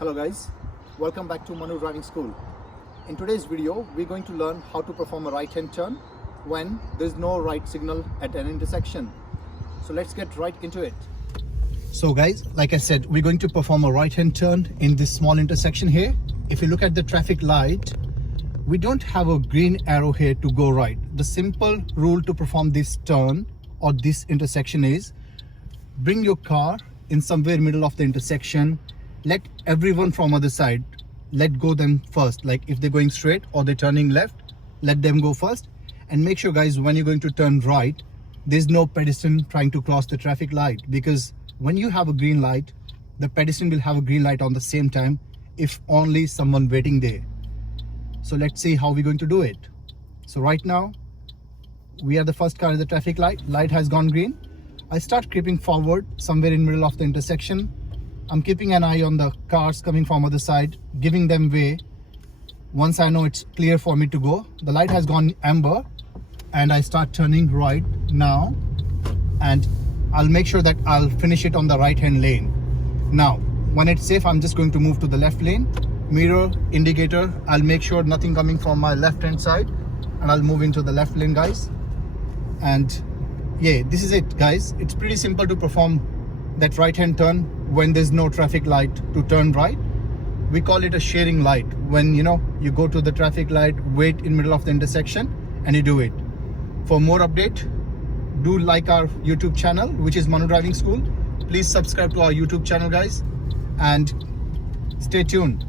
Hello guys, welcome back to Manu Driving School. In today's video, we're going to learn how to perform a right-hand turn when there's no right signal at an intersection. So let's get right into it. So guys, like I said, we're going to perform a right-hand turn in this small intersection here. If you look at the traffic light, we don't have a green arrow here to go right. The simple rule to perform this turn or this intersection is bring your car in somewhere middle of the intersection. Let everyone from other side, let go them first. Like if they're going straight or they're turning left, let them go first. And make sure guys, when you're going to turn right, there's no pedestrian trying to cross the traffic light, because when you have a green light, the pedestrian will have a green light on the same time if only someone waiting there. So let's see how we're going to do it. So right now, we are the first car at the traffic light. Light has gone green. I start creeping forward somewhere in middle of the intersection. I'm keeping an eye on the cars coming from other side, giving them way. Once I know it's clear for me to go, the light has gone amber and I start turning right now, and I'll make sure that I'll finish it on the right hand lane. Now, when it's safe, I'm just going to move to the left lane. Mirror, indicator, I'll make sure nothing coming from my left hand side, and I'll move into the left lane guys. And yeah, this is it guys. It's pretty simple to perform that right hand turn when there's no traffic light to turn right. We call it a sharing light. When you go to the traffic light, wait in middle of the intersection and you do it. For more update, do like our YouTube channel, which is Manu Driving School. Please subscribe to our YouTube channel guys and stay tuned.